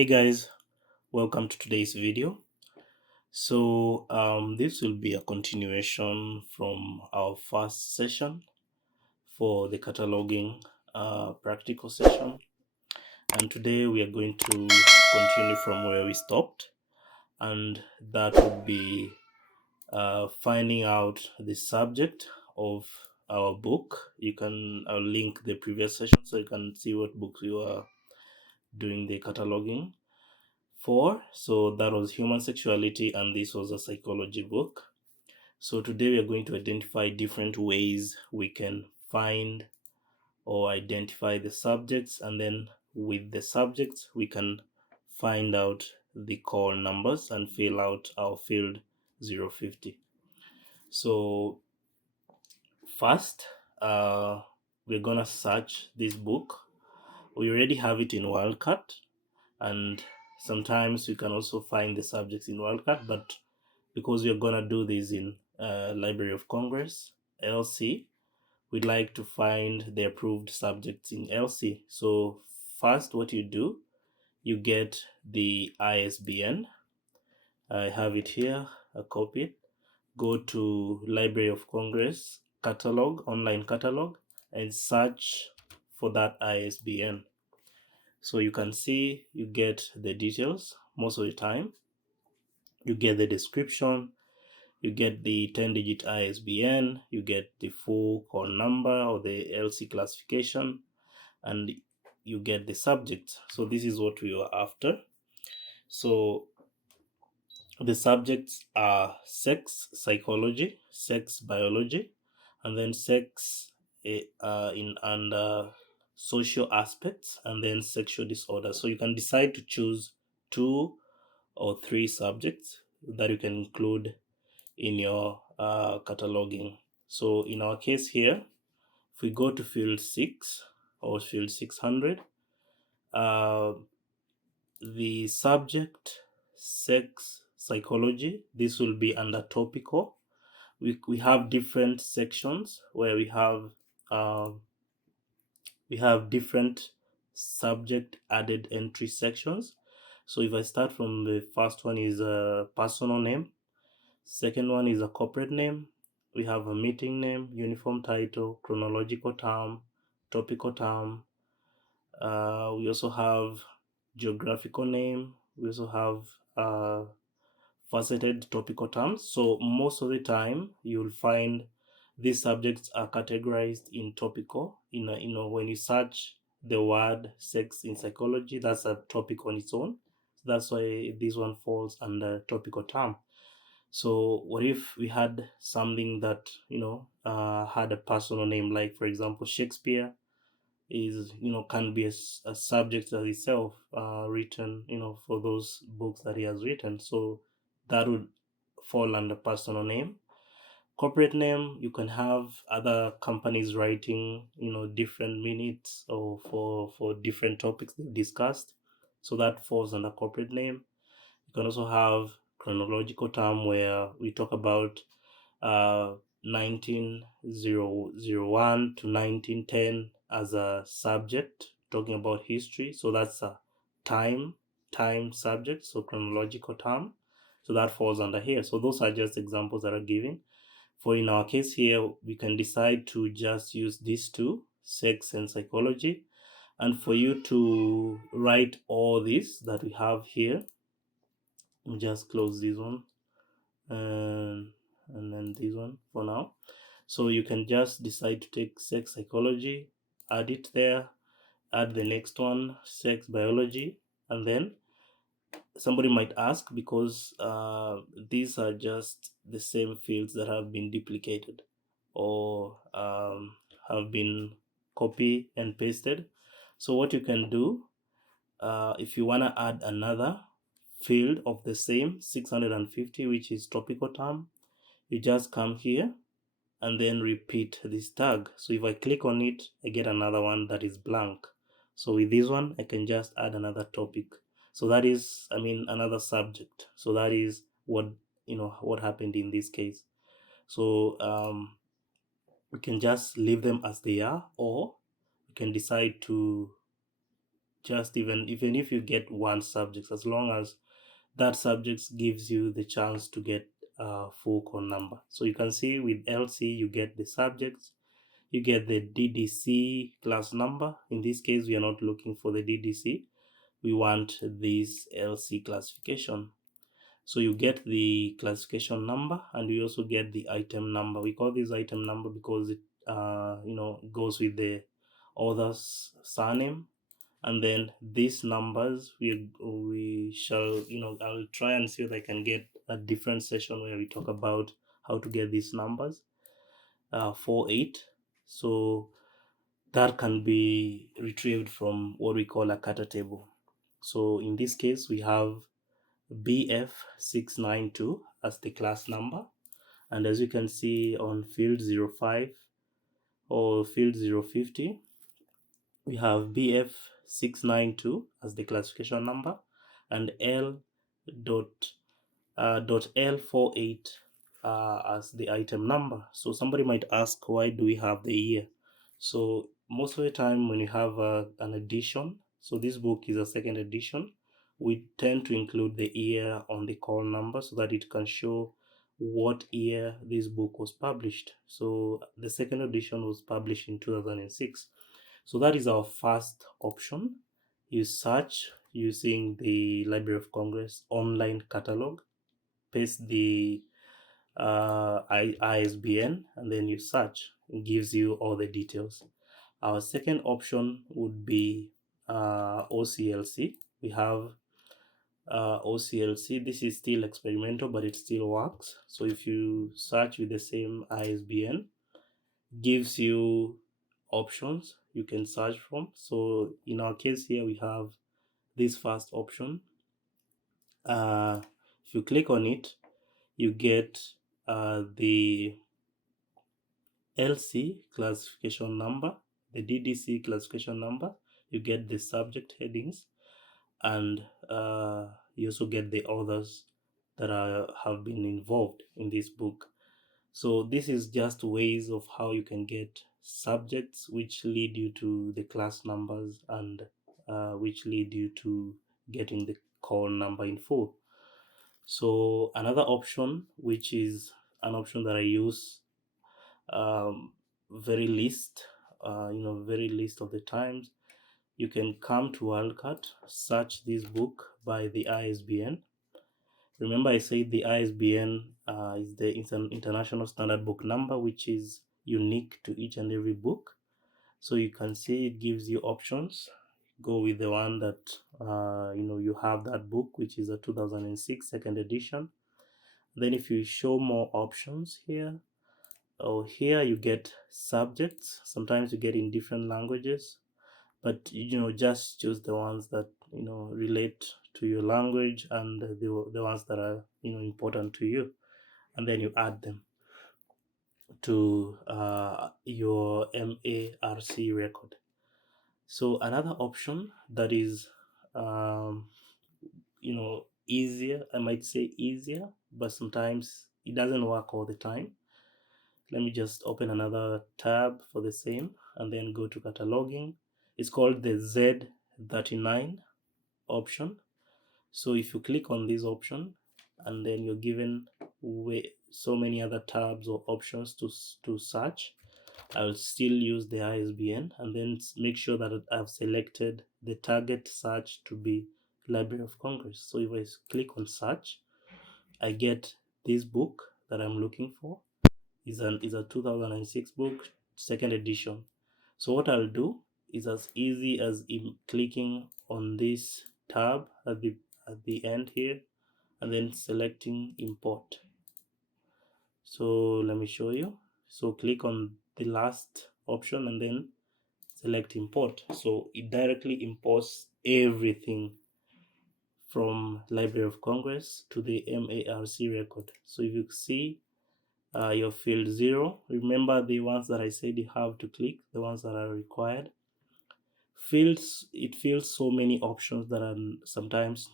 Hey guys, welcome to today's video. This will be a continuation from our first session for the cataloging practical session, and today we are going to continue from where we stopped, and that would be finding out the subject of our book. I'll link the previous session so you can see what books you are doing the cataloging for. So that was human sexuality, and this was a psychology book. So today we are going to identify different ways we can find or identify the subjects, and then with the subjects we can find out the call numbers and fill out our field 050. So first, we're gonna search this book. We already have it in Wildcat, and sometimes you can also find the subjects in Wildcat, but because we're gonna do this in Library of Congress, LC, we'd like to find the approved subjects in LC. So first, what you do, you get the ISBN. I have it here, a copy. Go to Library of Congress catalog, online catalog, and search for that ISBN. So you can see you get the details most of the time. You get the description, you get the 10-digit ISBN, you get the full call number or the LC classification, and you get the subject. So this is what we were after. So the subjects are sex psychology, sex biology, and then sex in under social aspects, and then sexual disorder. So you can decide to choose 2 or 3 subjects that you can include in your cataloging. So in our case here, if we go to field 6 or field 600, uh, the subject sex psychology, this will be under topical. We have different sections where uh, we have different subject added entry sections. So if I start from the first one is a personal name, second one is a corporate name, we have a meeting name, uniform title, chronological term, topical term. We also have geographical name. We also have faceted topical terms. So most of the time, you'll find these subjects are categorized in topical. When you search the word sex in psychology, that's a topic on its own. So that's why this one falls under topical term. So what if we had something that had a personal name, like for example Shakespeare is can be a subject as itself, written for those books that he has written. So that would fall under personal name. Corporate name, you can have other companies writing different minutes or for different topics they've discussed, so that falls under corporate name. You can also have chronological term where we talk about 1901 to 1910 as a subject, talking about history. So that's a time subject, so chronological term. So that falls under here. So those are just examples that are given. For in our case here, we can decide to just use these two, sex and psychology. And for you to write all this that we have here, just close this one and then this one for now. So you can just decide to take sex psychology, add it there, add the next one, sex biology, and then somebody might ask, because these are just the same fields that have been duplicated or have been copy and pasted. So what you can do, if you want to add another field of the same 650, which is topical term, you just come here and then repeat this tag. So if I click on it, I get another one that is blank. So with this one, I can just add another topic. So that is, another subject. So that is what happened in this case. So we can just leave them as they are, or we can decide to just even if you get one subject, as long as that subject gives you the chance to get a full call number. So you can see with LC you get the subjects, you get the DDC class number. In this case, we are not looking for the DDC, we want this LC classification. So you get the classification number, and we also get the item number. We call this item number because it goes with the author's surname. And then these numbers we shall, I'll try and see if I can get a different session where we talk about how to get these numbers. 48, so that can be retrieved from what we call a kata table. So in this case, we have BF692 as the class number, and as you can see on field 05 or field 050, we have BF692 as the classification number, and L.L48 as the item number. So somebody might ask, why do we have the year? So most of the time when you have an edition, so this book is a second edition, we tend to include the year on the call number so that it can show what year this book was published. So the second edition was published in 2006. So that is our first option. You search using the Library of Congress online catalog, paste the ISBN, and then you search. It gives you all the details. Our second option would be OCLC. We have OCLC. This is still experimental, but it still works. So if you search with the same ISBN, gives you options you can search from. So in our case here, we have this first option. If you click on it, you get the LC classification number, the DDC classification number, you get the subject headings, and you also get the authors that have been involved in this book. So this is just ways of how you can get subjects which lead you to the class numbers, and which lead you to getting the call number in full. So another option, which is an option that I use very least of the times, you can come to WorldCat, search this book by the ISBN. Remember I said the ISBN is the International Standard Book Number, which is unique to each and every book. So you can see it gives you options. Go with the one that you have that book, which is a 2006 second edition. Then if you show more options here, here you get subjects. Sometimes you get in different languages, but just choose the ones that relate to your language, and the ones that are important to you, and then you add them to your MARC record. So another option that is easier, I might say easier, but sometimes it doesn't work all the time. Let me just open another tab for the same, and then go to cataloging. It's called the Z39 option. So if you click on this option, and then you're given so many other tabs or options to search, I'll still use the ISBN, and then make sure that I've selected the target search to be Library of Congress. So if I click on search, I get this book that I'm looking for. Is a 2006 book, second edition. So what I'll do is as easy as clicking on this tab at the end here, and then selecting import. So let me show you. So click on the last option and then select import. So it directly imports everything from Library of Congress to the MARC record. So if you see your field 0, remember the ones that I said you have to click, the ones that are required. Fields, it feels so many options that are sometimes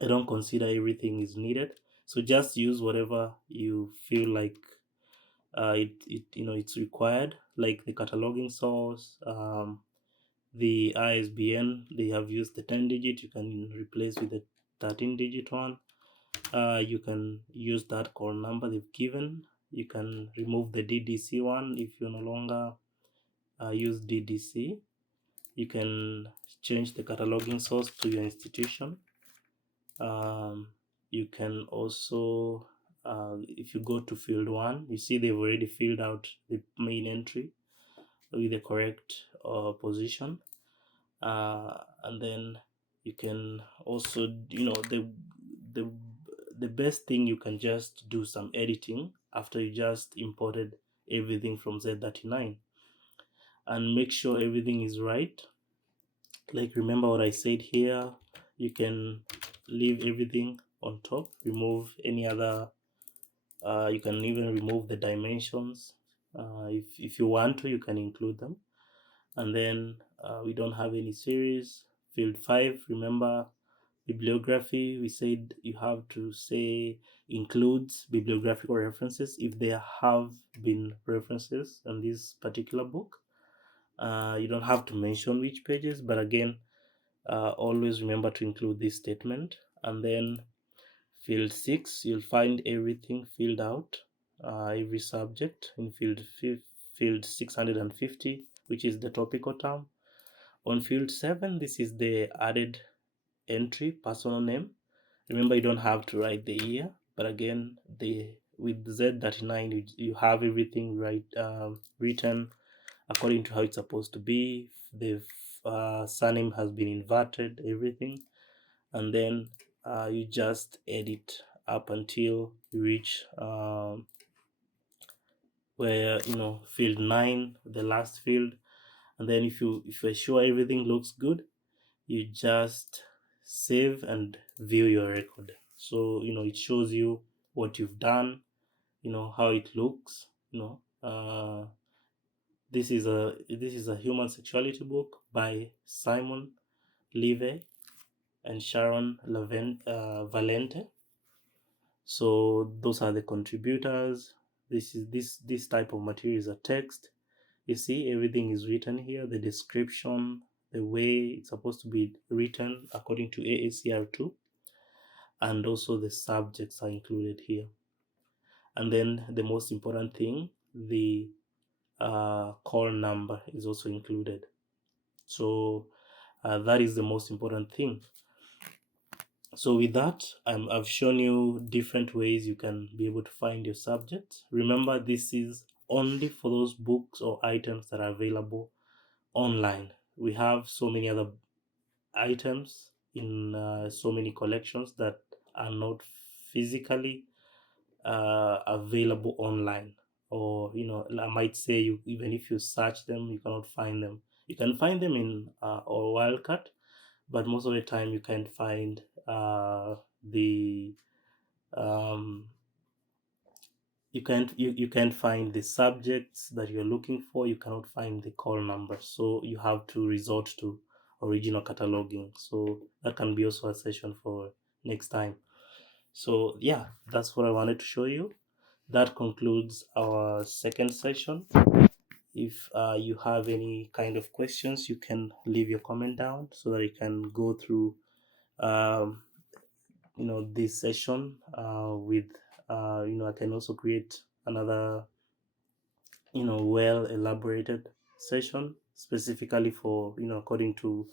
I don't consider everything is needed. So just use whatever you feel like it's required, like the cataloging source, the ISBN, they have used the 10-digit, you can replace with the 13-digit one. You can use that call number they've given. You can remove the DDC one if you no longer use DDC. You can change the cataloging source to your institution. You can also, if you go to field 1, you see they've already filled out the main entry with the correct position. And then you can also, the best thing, you can just do some editing after you just imported everything from Z39 and make sure everything is right. Like, remember what I said here, you can leave everything on top, remove any other you can even remove the dimensions. If you want to, you can include them. And then we don't have any series. Field 5, remember, bibliography, we said you have to say includes bibliographical references if there have been references in this particular book. You don't have to mention which pages, but again, always remember to include this statement. And then field 6, you'll find everything filled out, every subject in field 650, which is the topical term. On field 7, this is the added entry, personal name. Remember, you don't have to write the year, but again, with Z39, you have everything written according to how it's supposed to be. The surname has been inverted, everything, and then you just edit up until you reach where field 9, the last field. And then if you're sure everything looks good, you just save and view your record. So it shows you what you've done, how it looks. This is a human sexuality book by Simon Levy and Sharon Valente. So those are the contributors. This type of material is a text. You see, everything is written here, the description, the way it's supposed to be written according to AACR2, and also the subjects are included here. And then the most important thing, the call number is also included. So that is the most important thing. So with that, I've shown you different ways you can be able to find your subjects. Remember, this is only for those books or items that are available online. We have so many other items in so many collections that are not physically available online, or I might say, even if you search them, you cannot find them. You can find them in or Wildcat, but most of the time you can't find the you can't find the subjects that you're looking for. You cannot find the call number, so you have to resort to original cataloging. So that can be also a session for next time. So yeah, that's what I wanted to show you. That concludes our second session. If you have any kind of questions, you can leave your comment down so that you can go through this session with I can also create another well elaborated session specifically for according to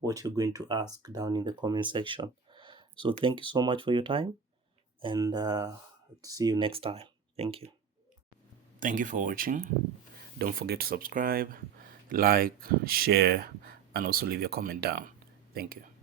what you're going to ask down in the comment section. So thank you so much for your time, and see you next time. Thank you. Thank you for watching. Don't forget to subscribe, like, share, and also leave your comment down. Thank you.